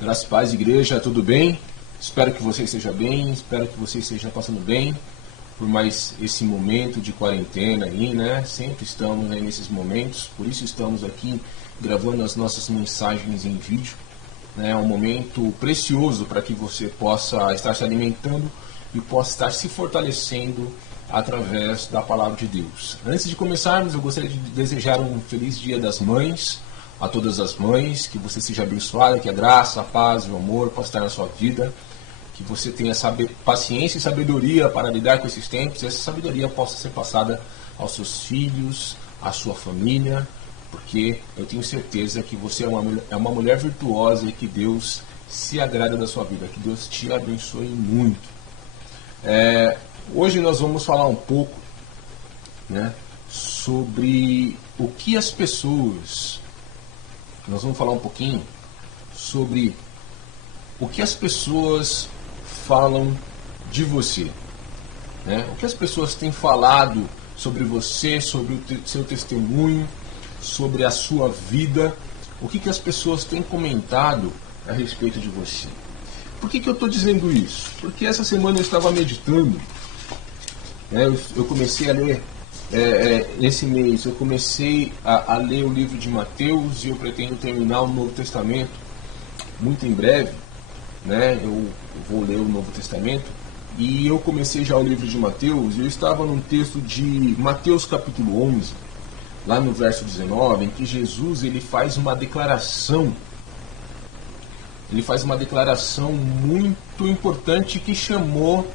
Graças e paz, igreja, tudo bem? Espero que você esteja bem, espero que você esteja passando bem por mais esse momento de quarentena aí, né? Sempre estamos aí nesses momentos, por isso estamos aqui gravando as nossas mensagens em vídeo, né? É um momento precioso para que você possa estar se alimentando e possa estar se fortalecendo através da palavra de Deus. Antes de começarmos, eu gostaria de desejar um feliz Dia das Mães a todas as mães, que você seja abençoada, que a graça, a paz e o amor possam estar na sua vida, que você tenha paciência e sabedoria para lidar com esses tempos, e essa sabedoria possa ser passada aos seus filhos, à sua família, porque eu tenho certeza que você é uma mulher virtuosa e que Deus se agrada da sua vida, que Deus te abençoe muito. Hoje nós vamos falar um pouco, né, sobre o que as pessoas... Nós vamos falar um pouquinho sobre o que as pessoas falam de você, né? O que as pessoas têm falado sobre você, sobre o seu testemunho, sobre a sua vida, o que as pessoas têm comentado a respeito de você. Por que eu estou dizendo isso? Porque essa semana eu estava meditando, né? Eu comecei a ler... esse mês eu comecei a ler o livro de Mateus e eu pretendo terminar o Novo Testamento muito em breve, né? Eu vou ler o Novo Testamento e eu comecei já o livro de Mateus e eu estava num texto de Mateus capítulo 11, lá no verso 19, em que Jesus ele faz uma declaração muito importante que chamou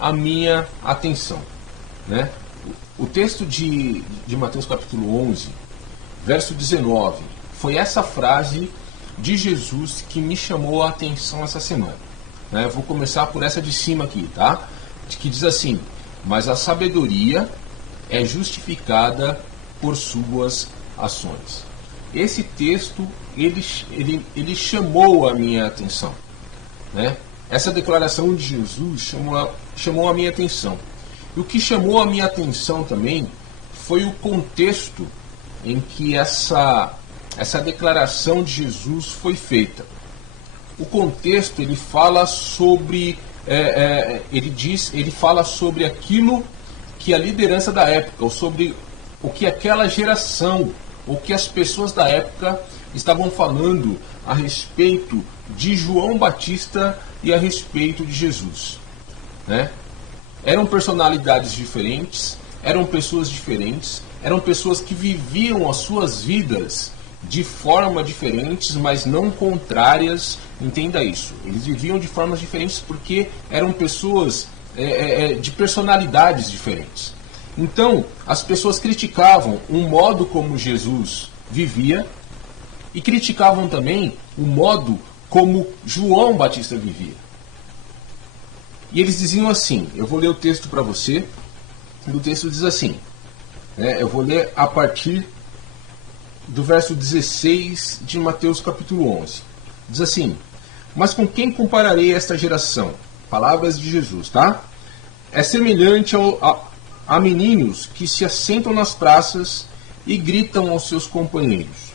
a minha atenção, né? O texto de Mateus capítulo 11, verso 19, foi essa frase de Jesus que me chamou a atenção essa semana, né? Eu vou começar por essa de cima aqui, tá? Que diz assim: mas a sabedoria é justificada por suas ações. Esse texto, ele chamou a minha atenção, né? Essa declaração de Jesus chamou a minha atenção. E o que chamou a minha atenção também foi o contexto em que essa declaração de Jesus foi feita. O contexto, ele fala sobre, ele fala sobre aquilo que a liderança da época, ou sobre o que aquela geração, ou que as pessoas da época estavam falando a respeito de João Batista e a respeito de Jesus, né? Eram personalidades diferentes, eram pessoas diferentes, eram pessoas que viviam as suas vidas de forma diferentes, mas não contrárias, entenda isso. Eles viviam de formas diferentes porque eram pessoas de personalidades diferentes. Então, as pessoas criticavam o modo como Jesus vivia e criticavam também o modo como João Batista vivia. E eles diziam assim, eu vou ler o texto para você, e o texto diz assim, né, eu vou ler a partir do verso 16 de Mateus capítulo 11. Diz assim: mas com quem compararei esta geração? Palavras de Jesus, tá? É semelhante a meninos que se assentam nas praças e gritam aos seus companheiros: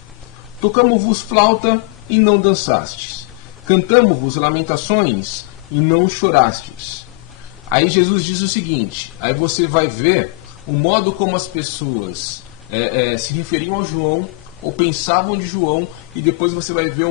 tocamo-vos flauta e não dançastes, cantamo-vos lamentações e não chorastes. Aí Jesus diz o seguinte, aí você vai ver o modo como as pessoas se referiam ao João, ou pensavam de João, e depois você vai ver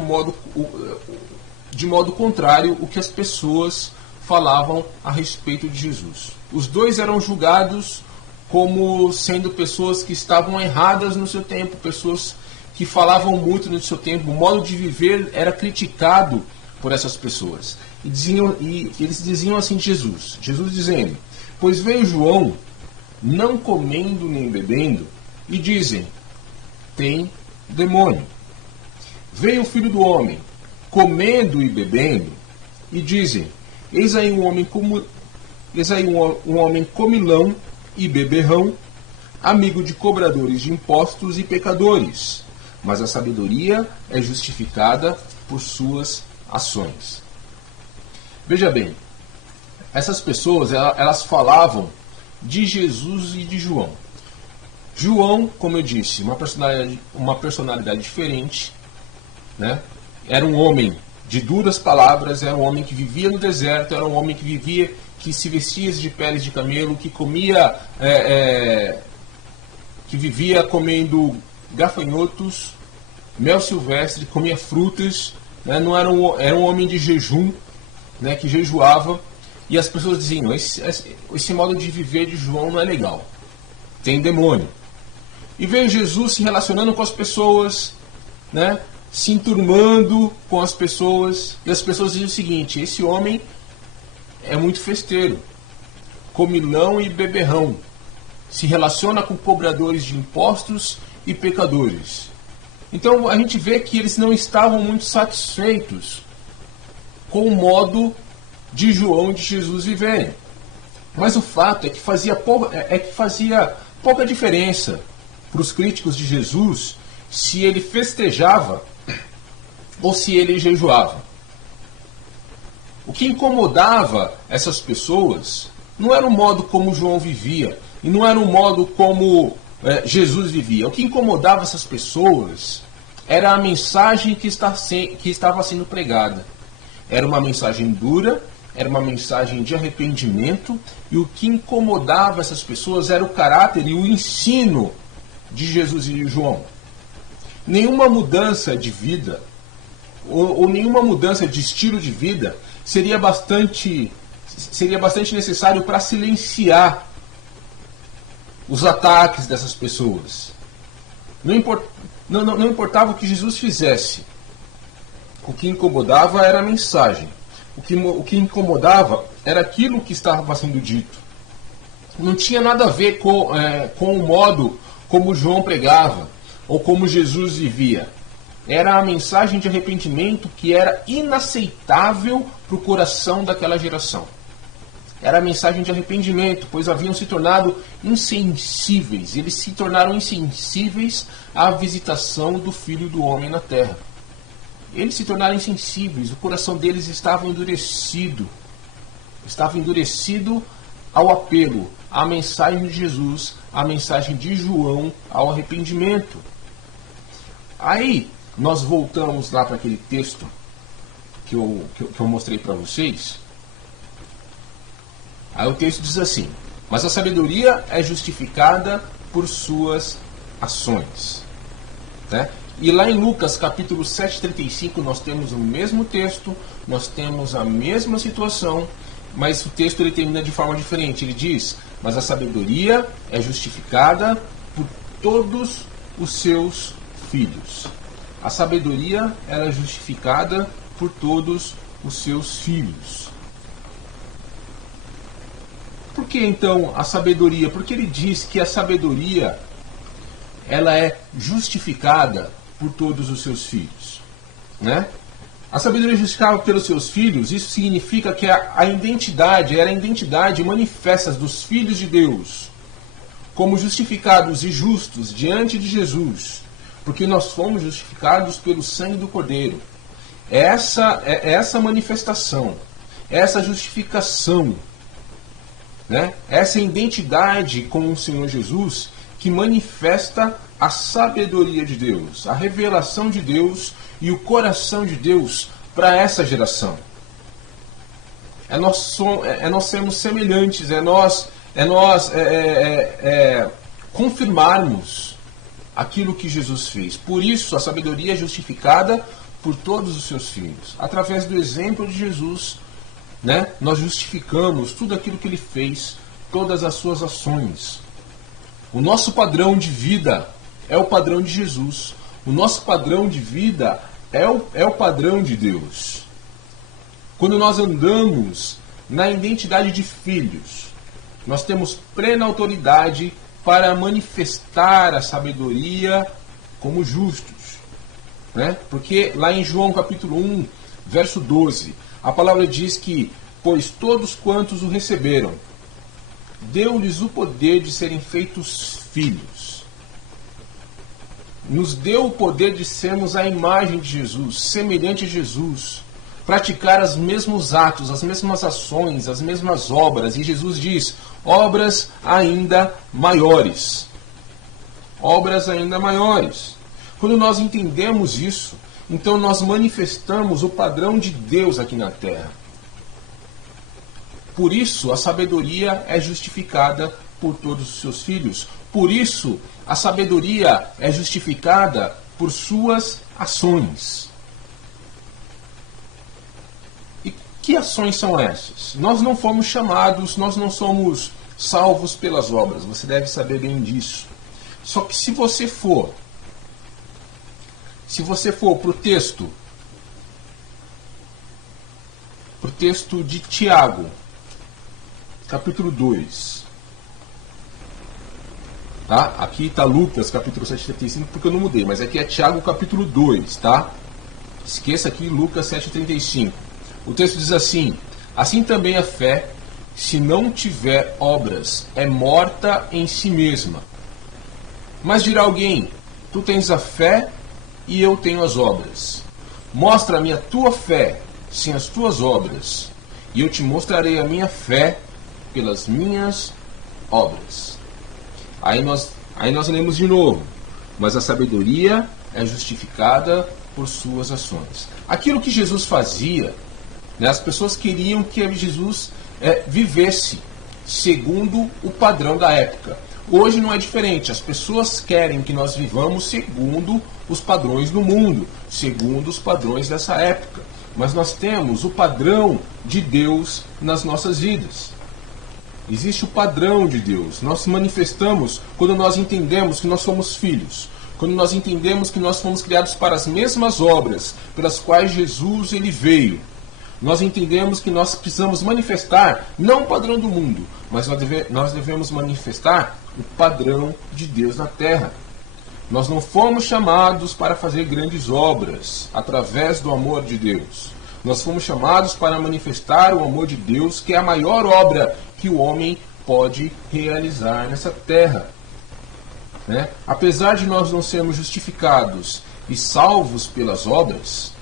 de modo contrário o que as pessoas falavam a respeito de Jesus. Os dois eram julgados como sendo pessoas que estavam erradas no seu tempo, pessoas que falavam muito no seu tempo, o modo de viver era criticado por essas pessoas. E eles diziam assim de Jesus dizendo: pois veio João não comendo nem bebendo, e dizem, tem demônio. Veio o Filho do Homem comendo e bebendo, e dizem, eis aí um homem comilão e beberrão, amigo de cobradores de impostos e pecadores. Mas a sabedoria é justificada por suas ações. Veja bem, essas pessoas, elas falavam de Jesus e de João. João, como eu disse, uma personalidade diferente, né? Era um homem de duras palavras, era um homem que vivia no deserto, era um homem que vivia, que se vestia de peles de camelo, que comia, que vivia comendo gafanhotos, mel silvestre, comia frutas, né? Não era um homem de jejum, né? Que jejuava, e as pessoas diziam, esse modo de viver de João não é legal, tem demônio. E veio Jesus se relacionando com as pessoas, né? Se enturmando com as pessoas, e as pessoas diziam o seguinte: esse homem é muito festeiro, comilão e beberrão, se relaciona com cobradores de impostos e pecadores. Então a gente vê que eles não estavam muito satisfeitos com o modo de João e de Jesus viverem. Mas o fato é que fazia pouca diferença para os críticos de Jesus se ele festejava ou se ele jejuava. O que incomodava essas pessoas não era o modo como João vivia, e não era o modo como Jesus vivia. O que incomodava essas pessoas era a mensagem que estava sendo pregada. Era uma mensagem dura, era uma mensagem de arrependimento, e o que incomodava essas pessoas era o caráter e o ensino de Jesus e de João. Nenhuma mudança de vida, ou nenhuma mudança de estilo de vida, seria bastante necessário para silenciar os ataques dessas pessoas. Não importava o que Jesus fizesse. O que incomodava era a mensagem. O que incomodava era aquilo que estava sendo dito. Não tinha nada a ver com o modo como João pregava ou como Jesus vivia. Era a mensagem de arrependimento que era inaceitável para o coração daquela geração. Era a mensagem de arrependimento, pois haviam se tornado insensíveis. Eles se tornaram insensíveis à visitação do Filho do Homem na terra. Eles se tornaram insensíveis, o coração deles estava endurecido. Estava endurecido ao apelo, à mensagem de Jesus, à mensagem de João, ao arrependimento. Aí, nós voltamos lá para aquele texto que eu mostrei para vocês. Aí o texto diz assim: mas a sabedoria é justificada por suas ações. Né? E lá em Lucas capítulo 7,35 nós temos o mesmo texto, nós temos a mesma situação, mas o texto ele termina de forma diferente. Ele diz: mas a sabedoria é justificada por todos os seus filhos. A sabedoria ela é justificada por todos os seus filhos. Por que então a sabedoria? Porque ele diz que a sabedoria ela é justificada por todos os seus filhos, né? A sabedoria justificada pelos seus filhos, isso significa que a identidade era a identidade manifesta dos filhos de Deus, como justificados e justos diante de Jesus, porque nós fomos justificados pelo sangue do Cordeiro. Essa manifestação, essa justificação, né? Essa identidade com o Senhor Jesus que manifesta a sabedoria de Deus, a revelação de Deus e o coração de Deus para essa geração. Nós sermos semelhantes, nós confirmarmos aquilo que Jesus fez. Por isso, a sabedoria é justificada por todos os seus filhos. Através do exemplo de Jesus, né, nós justificamos tudo aquilo que ele fez, todas as suas ações. O nosso padrão de vida é o padrão de Jesus. O nosso padrão de vida é o padrão de Deus. Quando nós andamos na identidade de filhos, nós temos plena autoridade para manifestar a sabedoria como justos, né? Porque lá em João capítulo 1, verso 12, a palavra diz que: pois todos quantos o receberam, deu-lhes o poder de serem feitos filhos. Nos deu o poder de sermos a imagem de Jesus, semelhante a Jesus, praticar os mesmos atos, as mesmas ações, as mesmas obras. E Jesus diz: obras ainda maiores. Obras ainda maiores. Quando nós entendemos isso, Então nós manifestamos o padrão de Deus aqui na terra. Por isso a sabedoria é justificada por todos os seus filhos. Por isso a sabedoria é justificada por suas ações. E que ações são essas? Nós não fomos chamados, nós não somos salvos pelas obras. Você deve saber bem disso. Só que se você for para o texto de Tiago, capítulo 2. Tá? Aqui está Lucas, capítulo 7,35, porque eu não mudei, mas aqui é Tiago, capítulo 2, tá? Esqueça aqui Lucas 7,35. O texto diz assim: assim também a fé, se não tiver obras, é morta em si mesma. Mas dirá alguém: tu tens a fé e eu tenho as obras. Mostra-me a tua fé sem as tuas obras, e eu te mostrarei a minha fé pelas minhas obras. Aí nós lemos de novo: mas a sabedoria é justificada por suas ações. Aquilo que Jesus fazia, né, as pessoas queriam que Jesus vivesse segundo o padrão da época. Hoje não é diferente. As pessoas querem que nós vivamos segundo os padrões do mundo, segundo os padrões dessa época. Mas nós temos o padrão de Deus nas nossas vidas. Existe o padrão de Deus. Nós manifestamos quando nós entendemos que nós somos filhos. Quando nós entendemos que nós fomos criados para as mesmas obras pelas quais Jesus ele veio. Nós entendemos que nós precisamos manifestar não o padrão do mundo, mas nós devemos manifestar o padrão de Deus na terra. Nós não fomos chamados para fazer grandes obras através do amor de Deus. Nós fomos chamados para manifestar o amor de Deus, que é a maior obra que o homem pode realizar nessa terra. Né? Apesar de nós não sermos justificados e salvos pelas obras,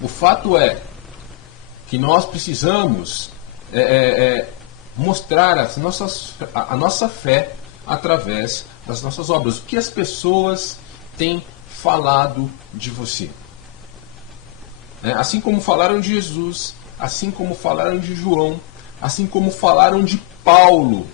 o fato é que nós precisamos mostrar a nossa fé através das nossas obras. O que as pessoas têm falado de você. Assim como falaram de Jesus, assim como falaram de João, assim como falaram de Paulo.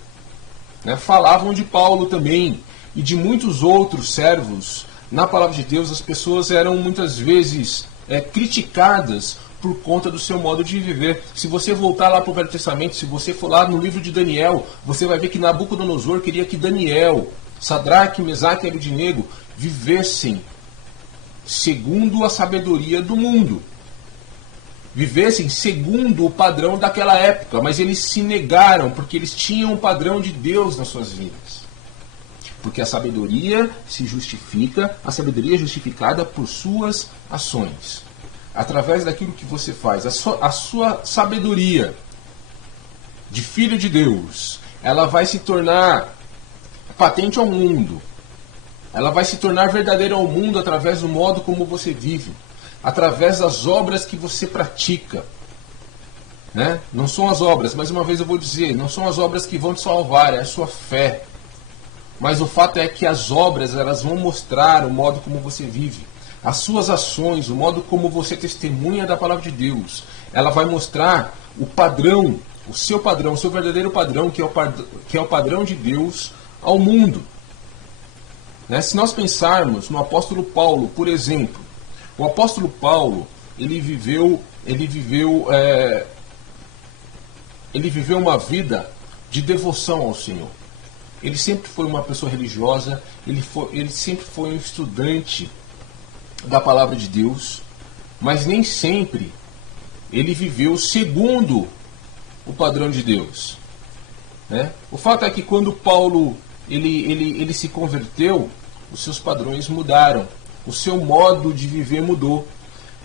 Falavam de Paulo também e de muitos outros servos. Na palavra de Deus, as pessoas eram muitas vezes criticadas por conta do seu modo de viver. Se você voltar lá para o Velho Testamento, se você for lá no livro de Daniel, você vai ver que Nabucodonosor queria que Daniel, Sadraque, Mesaque e Abednego vivessem segundo a sabedoria do mundo. Vivessem segundo o padrão daquela época, mas eles se negaram porque eles tinham o padrão de Deus nas suas vidas. Porque a sabedoria se justifica, a sabedoria é justificada por suas ações. Através daquilo que você faz, a sua sabedoria de filho de Deus, ela vai se tornar patente ao mundo. Ela vai se tornar verdadeira ao mundo através do modo como você vive, através das obras que você pratica. Não são as obras, mais uma vez eu vou dizer, não são as obras que vão te salvar, é a sua fé. Mas o fato é que as obras, elas vão mostrar o modo como você vive. As suas ações, o modo como você testemunha da palavra de Deus, ela vai mostrar o padrão, o seu verdadeiro padrão, que é o padrão de Deus ao mundo. Se nós pensarmos no apóstolo Paulo, por exemplo, o apóstolo Paulo, ele viveu uma vida de devoção ao Senhor. Ele sempre foi uma pessoa religiosa, ele sempre foi um estudante da palavra de Deus, mas nem sempre ele viveu segundo o padrão de Deus. O fato é que quando Paulo ele se converteu, os seus padrões mudaram, o seu modo de viver mudou.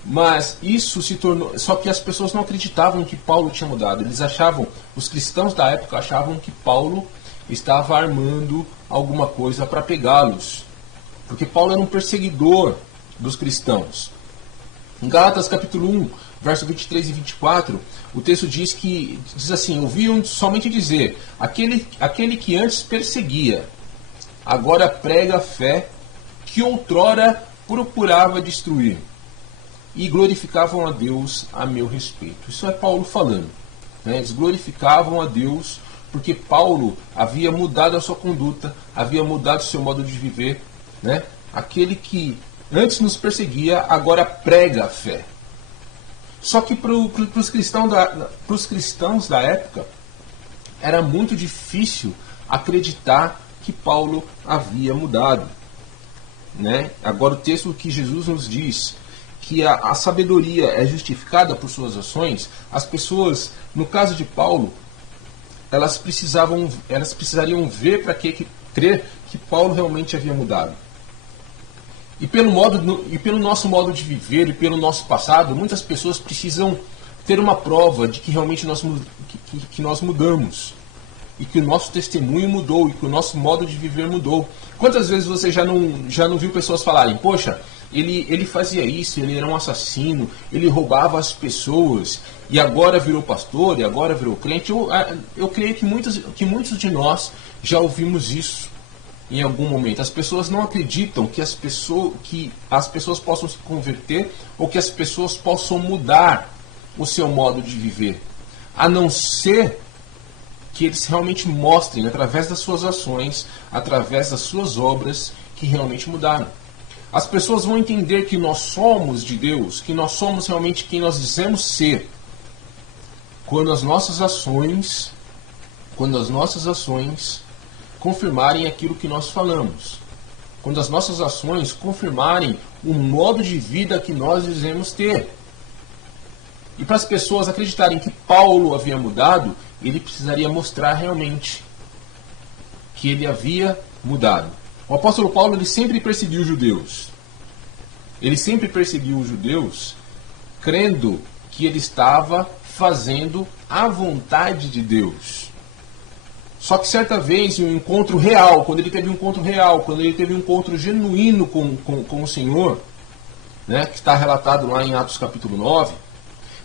Mas isso se tornou... Só que as pessoas não acreditavam que Paulo tinha mudado. Os cristãos da época achavam que Paulo estava armando alguma coisa para pegá-los. Porque Paulo era um perseguidor dos cristãos. Em Gálatas capítulo 1, verso 23 e 24, o texto diz assim: ouviam somente dizer, aquele que antes perseguia, agora prega a fé que outrora procurava destruir. e glorificavam a Deus a meu respeito. Isso é Paulo falando, né? Eles glorificavam a Deus porque Paulo havia mudado a sua conduta, havia mudado o seu modo de viver, né? Aquele que antes nos perseguia, agora prega a fé. Só que para os cristãos da época, era muito difícil acreditar que Paulo havia mudado, né? Agora o texto que Jesus nos diz que a sabedoria é justificada por suas ações, as pessoas, no caso de Paulo, elas precisariam ver para crer que Paulo realmente havia mudado. E pelo nosso modo de viver e pelo nosso passado, muitas pessoas precisam ter uma prova de que realmente nós mudamos. E que o nosso testemunho mudou, e que o nosso modo de viver mudou. Quantas vezes você já não viu pessoas falarem, poxa, ele fazia isso, ele era um assassino, ele roubava as pessoas, e agora virou pastor, e agora virou crente. Eu creio que muitos de nós já ouvimos isso em algum momento. As pessoas não acreditam que as pessoas possam se converter ou que as pessoas possam mudar o seu modo de viver, a não ser que eles realmente mostrem, através das suas ações, através das suas obras, que realmente mudaram. As pessoas vão entender que nós somos de Deus, que nós somos realmente quem nós dizemos ser, quando as nossas ações confirmarem aquilo que nós falamos. Quando as nossas ações confirmarem o modo de vida que nós dizemos ter. E para as pessoas acreditarem que Paulo havia mudado, ele precisaria mostrar realmente que ele havia mudado. O apóstolo Paulo, ele sempre perseguiu os judeus. Ele sempre perseguiu os judeus crendo que ele estava fazendo a vontade de Deus. Só que certa vez, em um encontro real, quando ele teve um encontro genuíno com o Senhor, né, que está relatado lá em Atos capítulo 9,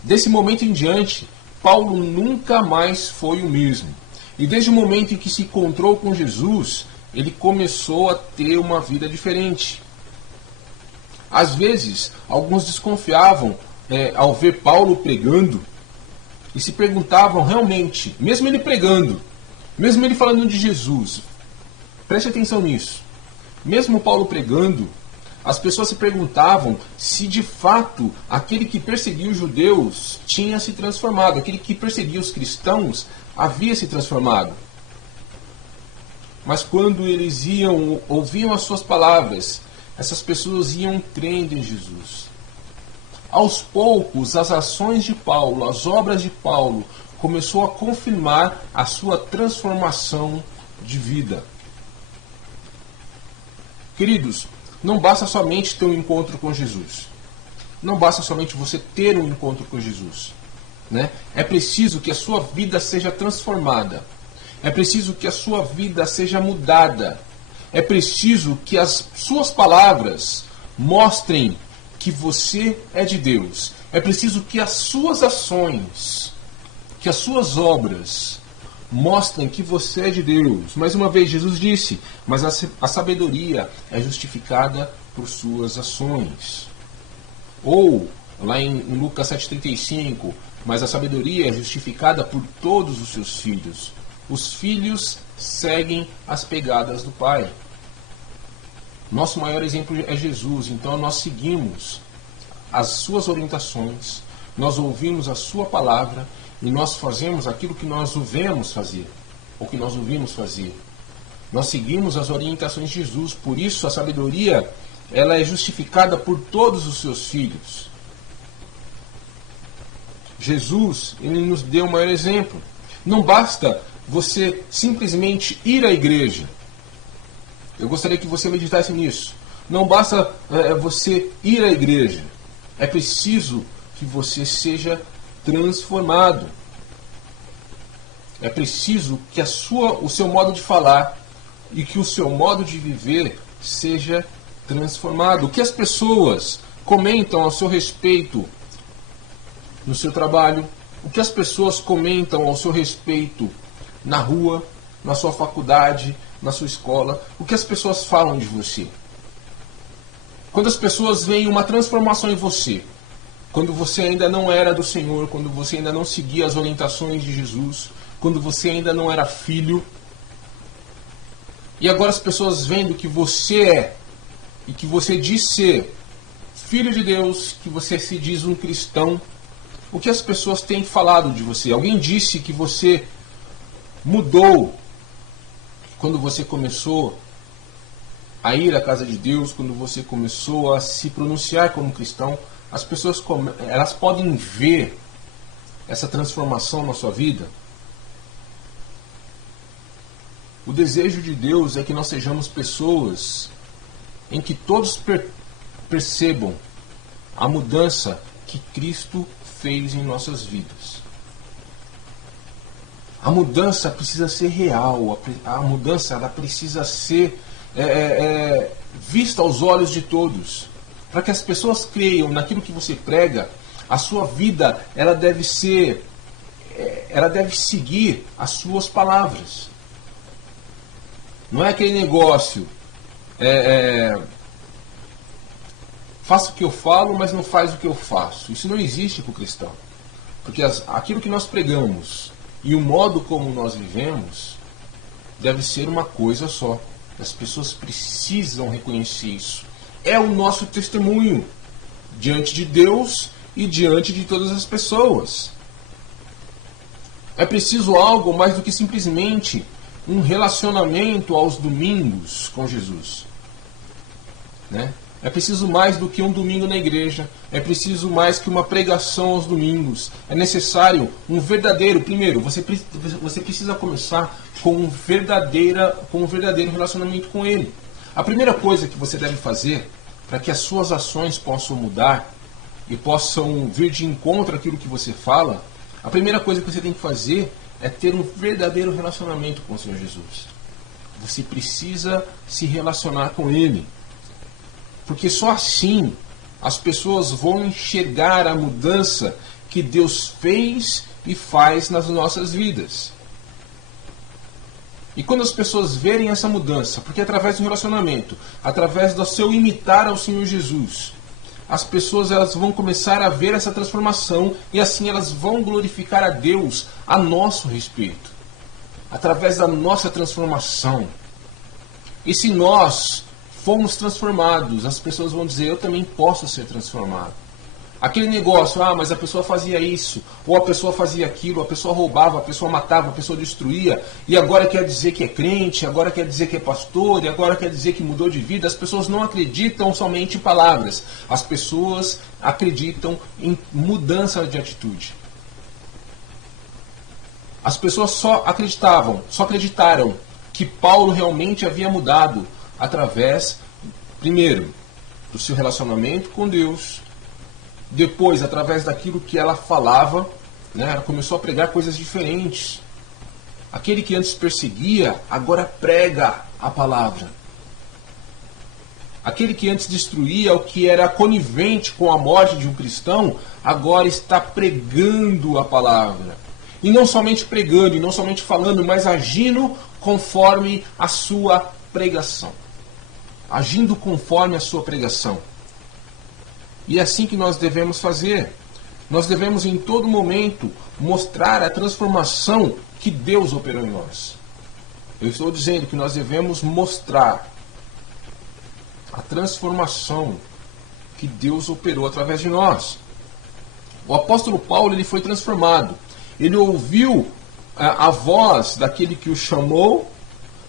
desse momento em diante, Paulo nunca mais foi o mesmo. E desde o momento em que se encontrou com Jesus, ele começou a ter uma vida diferente. Às vezes, alguns desconfiavam ao ver Paulo pregando e se perguntavam realmente, mesmo ele pregando, mesmo ele falando de Jesus, preste atenção nisso, mesmo Paulo pregando, as pessoas se perguntavam se de fato aquele que perseguia os judeus tinha se transformado, aquele que perseguia os cristãos havia se transformado. Mas quando eles ouviam as suas palavras, essas pessoas iam crendo em Jesus. Aos poucos, as ações de Paulo, as obras de Paulo, começou a confirmar a sua transformação de vida. Queridos, não basta somente ter um encontro com Jesus. Não basta somente você ter um encontro com Jesus, né? É preciso que a sua vida seja transformada. É preciso que a sua vida seja mudada. É preciso que as suas palavras mostrem que você é de Deus. É preciso que as suas ações, que as suas obras mostrem que você é de Deus. Mais uma vez, Jesus disse, mas a sabedoria é justificada por suas ações. Ou, lá em Lucas 7,35, mas a sabedoria é justificada por todos os seus filhos. Os filhos seguem as pegadas do Pai. Nosso maior exemplo é Jesus, então nós seguimos as suas orientações, nós ouvimos a sua palavra e nós fazemos aquilo que nós o vemos fazer, ou que nós ouvimos fazer. Nós seguimos as orientações de Jesus, por isso a sabedoria ela é justificada por todos os seus filhos. Jesus, ele nos deu o maior exemplo. Não basta você simplesmente ir à igreja. Eu gostaria que você meditasse nisso. Não basta você ir à igreja. É preciso que você seja transformado. É preciso que o seu modo de falar e que o seu modo de viver seja transformado. O que as pessoas comentam ao seu respeito no seu trabalho, o que as pessoas comentam ao seu respeito na rua, na sua faculdade, na sua escola, o que as pessoas falam de você. Quando as pessoas veem uma transformação em você, quando você ainda não era do Senhor, quando você ainda não seguia as orientações de Jesus, quando você ainda não era filho. E agora as pessoas vendo que você é, e que você diz ser filho de Deus, que você se diz um cristão, o que as pessoas têm falado de você? Alguém disse que você mudou quando você começou a ir à casa de Deus, quando você começou a se pronunciar como cristão. As pessoas elas podem ver essa transformação na sua vida. O desejo de Deus é que nós sejamos pessoas em que todos percebam a mudança que Cristo fez em nossas vidas. A mudança precisa ser real, a mudança ela precisa ser vista aos olhos de todos. Para que as pessoas creiam naquilo que você prega, a sua vida ela deve seguir as suas palavras. Não é aquele negócio, faça o que eu falo, mas não faz o que eu faço. Isso não existe para o cristão. Porque aquilo que nós pregamos e o modo como nós vivemos deve ser uma coisa só. As pessoas precisam reconhecer isso. É o nosso testemunho diante de Deus e diante de todas as pessoas. É preciso algo mais do que simplesmente um relacionamento aos domingos com Jesus, né? É preciso mais do que um domingo na igreja. É preciso mais que uma pregação aos domingos. É necessário um verdadeiro... Primeiro, você precisa começar com um verdadeiro relacionamento com Ele. A primeira coisa que você deve fazer para que as suas ações possam mudar e possam vir de encontro àquilo que você fala, a primeira coisa que você tem que fazer é ter um verdadeiro relacionamento com o Senhor Jesus. Você precisa se relacionar com Ele. Porque só assim as pessoas vão enxergar a mudança que Deus fez e faz nas nossas vidas. E quando as pessoas verem essa mudança, porque através do relacionamento, através do seu imitar ao Senhor Jesus, as pessoas elas vão começar a ver essa transformação e assim elas vão glorificar a Deus a nosso respeito, através da nossa transformação. E se nós fomos transformados, as pessoas vão dizer, eu também posso ser transformado. Aquele negócio, mas a pessoa fazia isso, ou a pessoa fazia aquilo, a pessoa roubava, a pessoa matava, a pessoa destruía, e agora quer dizer que é crente, agora quer dizer que é pastor, e agora quer dizer que mudou de vida. As pessoas não acreditam somente em palavras, as pessoas acreditam em mudança de atitude. As pessoas só acreditaram que Paulo realmente havia mudado através, primeiro, do seu relacionamento com Deus, depois, através daquilo que ela falava, né, ela começou a pregar coisas diferentes. Aquele que antes perseguia, agora prega a palavra. Aquele que antes destruía, o que era conivente com a morte de um cristão, agora está pregando a palavra. E não somente pregando, e não somente falando, mas agindo conforme a sua pregação. Agindo conforme a sua pregação. E é assim que nós devemos fazer. Nós devemos em todo momento mostrar a transformação que Deus operou em nós. Eu estou dizendo que nós devemos mostrar a transformação que Deus operou através de nós. O apóstolo Paulo ele foi transformado. Ele ouviu a voz daquele que o chamou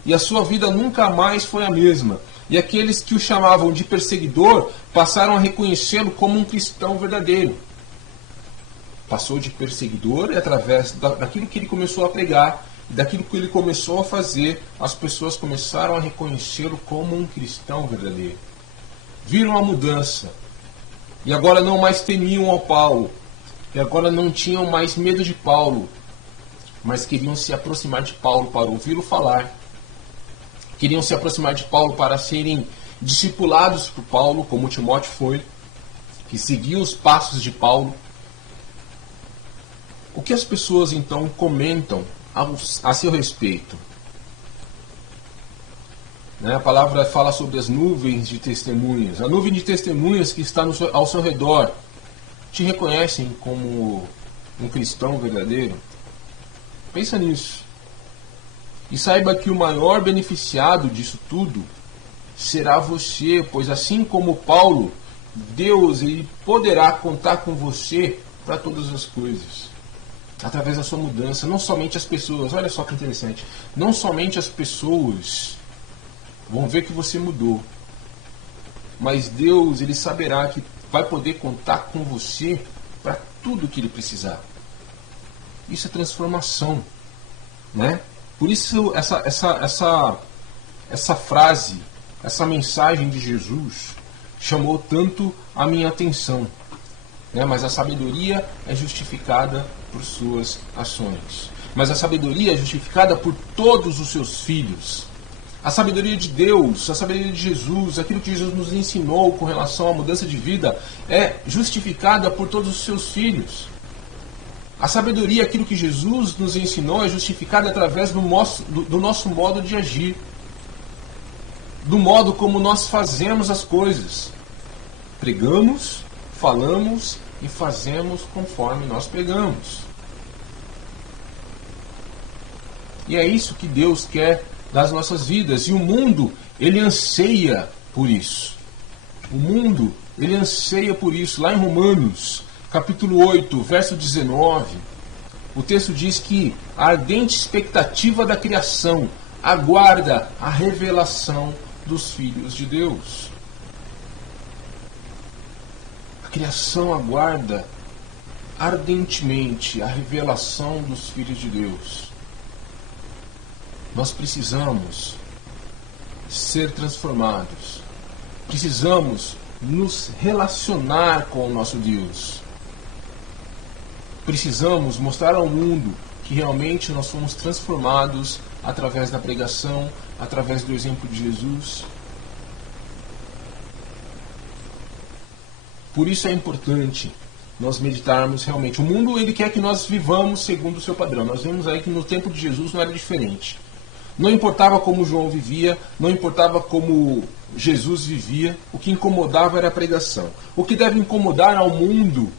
e a sua vida nunca mais foi a mesma. E aqueles que o chamavam de perseguidor passaram a reconhecê-lo como um cristão verdadeiro. Passou de perseguidor e através daquilo que ele começou a pregar, daquilo que ele começou a fazer, as pessoas começaram a reconhecê-lo como um cristão verdadeiro. Viram a mudança. E agora não mais temiam ao Paulo. E agora não tinham mais medo de Paulo. Mas queriam se aproximar de Paulo para ouvi-lo falar. Queriam se aproximar de Paulo para serem discipulados por Paulo, como Timóteo foi, que seguiu os passos de Paulo. O que as pessoas então comentam a seu respeito? A palavra fala sobre as nuvens de testemunhas. A nuvem de testemunhas que está ao seu redor. te reconhecem como um cristão verdadeiro? Pensa nisso. E saiba que o maior beneficiado disso tudo será você, pois assim como Paulo, Deus ele poderá contar com você para todas as coisas. Através da sua mudança, não somente as pessoas, olha só que interessante, não somente as pessoas vão ver que você mudou, mas Deus ele saberá que vai poder contar com você para tudo que ele precisar. Isso é transformação, né? Por isso essa frase, essa mensagem de Jesus chamou tanto a minha atenção, né? Mas a sabedoria é justificada por suas ações. Mas a sabedoria é justificada por todos os seus filhos. A sabedoria de Deus, a sabedoria de Jesus, aquilo que Jesus nos ensinou com relação à mudança de vida, é justificada por todos os seus filhos. A sabedoria, aquilo que Jesus nos ensinou, é justificada através do nosso modo de agir, do modo como nós fazemos as coisas. Pregamos, falamos e fazemos conforme nós pregamos. E é isso que Deus quer das nossas vidas. E o mundo, ele anseia por isso. O mundo, ele anseia por isso. Lá em Romanos, capítulo 8, verso 19, o texto diz que a ardente expectativa da criação aguarda a revelação dos filhos de Deus. A criação aguarda ardentemente a revelação dos filhos de Deus. Nós precisamos ser transformados. Precisamos nos relacionar com o nosso Deus. Precisamos mostrar ao mundo que realmente nós fomos transformados através da pregação, através do exemplo de Jesus. Por isso é importante nós meditarmos realmente. O mundo ele quer que nós vivamos segundo o seu padrão. Nós vemos aí que no tempo de Jesus não era diferente. Não importava como João vivia, não importava como Jesus vivia, o que incomodava era a pregação. O que deve incomodar ao mundo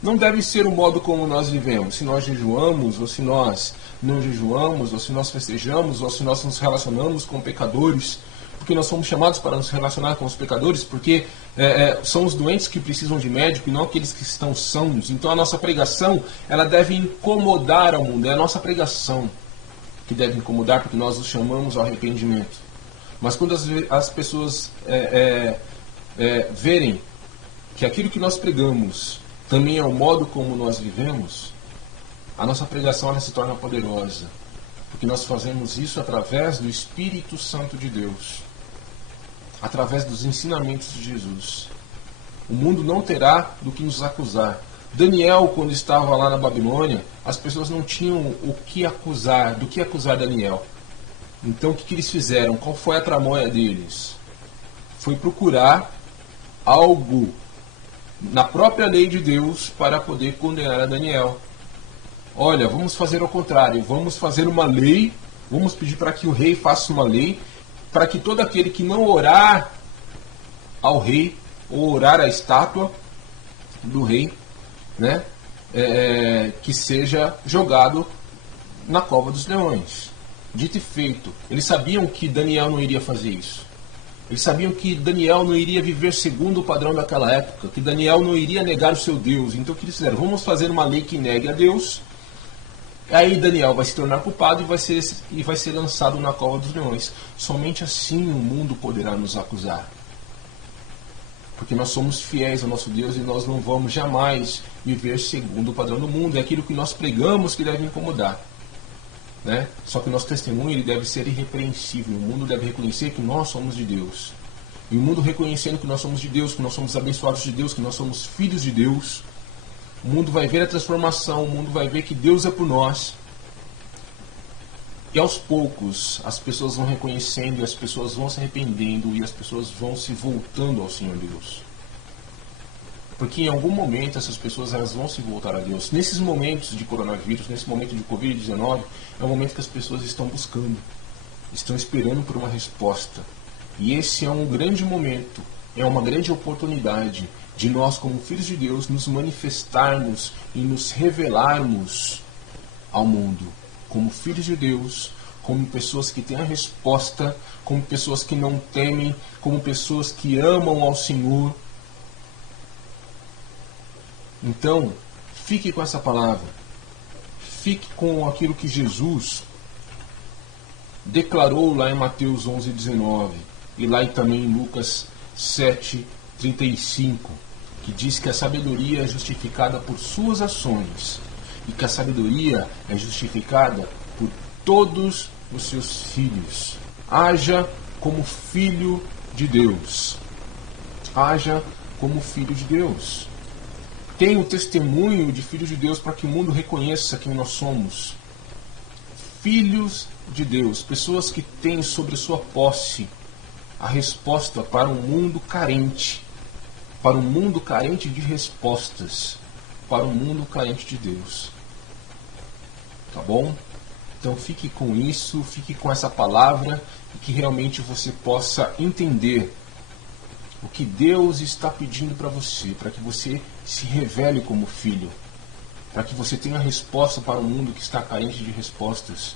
não deve ser o modo como nós vivemos. Se nós jejuamos, ou se nós não jejuamos, ou se nós festejamos, ou se nós nos relacionamos com pecadores, porque nós somos chamados para nos relacionar com os pecadores, porque são os doentes que precisam de médico e não aqueles que estão sãos. Então a nossa pregação ela deve incomodar ao mundo, é a nossa pregação que deve incomodar, porque nós os chamamos ao arrependimento. Mas quando as pessoas verem que aquilo que nós pregamos também é o modo como nós vivemos, a nossa pregação ela se torna poderosa, porque nós fazemos isso através do Espírito Santo de Deus, através dos ensinamentos de Jesus. O mundo não terá do que nos acusar. Daniel, quando estava lá na Babilônia, as pessoas não tinham o que acusar, do que acusar Daniel. Então o que eles fizeram? Qual foi a tramóia deles? Foi procurar algo na própria lei de Deus para poder condenar a Daniel. Olha, vamos fazer ao contrário, vamos fazer uma lei, vamos pedir para que o rei faça uma lei, para que todo aquele que não orar ao rei, ou orar à estátua do rei, né, que seja jogado na cova dos leões. Dito e feito, eles sabiam que Daniel não iria fazer isso. Eles sabiam que Daniel não iria viver segundo o padrão daquela época, que Daniel não iria negar o seu Deus. Então o que eles fizeram? Vamos fazer uma lei que negue a Deus. Aí Daniel vai se tornar culpado e vai ser lançado na cova dos leões. Somente assim o mundo poderá nos acusar. Porque nós somos fiéis ao nosso Deus e nós não vamos jamais viver segundo o padrão do mundo. É aquilo que nós pregamos que deve incomodar, né? Só que o nosso testemunho ele deve ser irrepreensível. O mundo deve reconhecer que nós somos de Deus. E o mundo reconhecendo que nós somos de Deus, que nós somos abençoados de Deus, que nós somos filhos de Deus, o mundo vai ver a transformação, o mundo vai ver que Deus é por nós. E aos poucos as pessoas vão reconhecendo, e as pessoas vão se arrependendo, e as pessoas vão se voltando ao Senhor Deus. Porque em algum momento essas pessoas elas vão se voltar a Deus. Nesses momentos de coronavírus, nesse momento de Covid-19, é o momento que as pessoas estão buscando, estão esperando por uma resposta. E esse é um grande momento é uma grande oportunidade de nós, como filhos de Deus, nos manifestarmos e nos revelarmos ao mundo como filhos de Deus, como pessoas que têm a resposta, como pessoas que não temem, como pessoas que amam ao Senhor. Então, fique com essa palavra, fique com aquilo que Jesus declarou lá em Mateus 11:19 e lá também em Lucas 7:35, que diz que a sabedoria é justificada por suas ações e que a sabedoria é justificada por todos os seus filhos. Haja como filho de Deus. Haja como filho de Deus. Tenha o testemunho de filho de Deus para que o mundo reconheça quem nós somos. Filhos de Deus, pessoas que têm sobre sua posse a resposta para um mundo carente, para um mundo carente de respostas, para um mundo carente de Deus. Tá bom? Então fique com isso, fique com essa palavra e que realmente você possa entender o que Deus está pedindo para você, para que você se revele como filho, para que você tenha resposta para um mundo que está carente de respostas,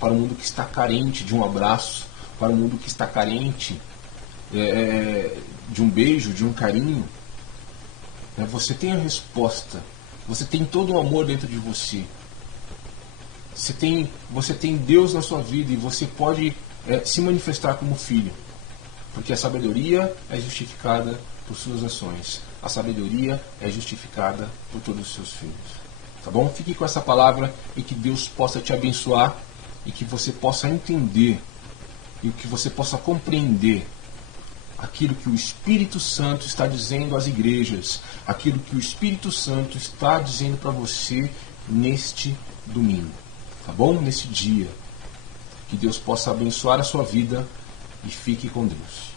para um mundo que está carente de um abraço, para um mundo que está carente de um beijo, de um carinho. Você tem a resposta, você tem todo o amor dentro de você. Você tem Deus na sua vida e você pode se manifestar como filho. Porque a sabedoria é justificada por suas ações. A sabedoria é justificada por todos os seus filhos. Tá bom? Fique com essa palavra e que Deus possa te abençoar e que você possa entender e que você possa compreender aquilo que o Espírito Santo está dizendo às igrejas, aquilo que o Espírito Santo está dizendo para você neste domingo. Tá bom? Nesse dia. Que Deus possa abençoar a sua vida e fique com Deus.